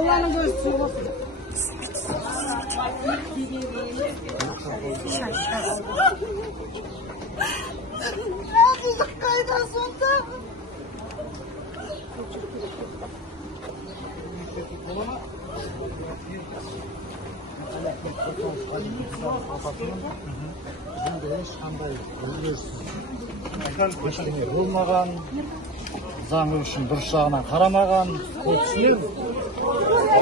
Allah'ın gözü olsun. Azıcık kaydan sonda. болмаған, заң үшін дұрыс жағынан қарамаған, көп түсінемін.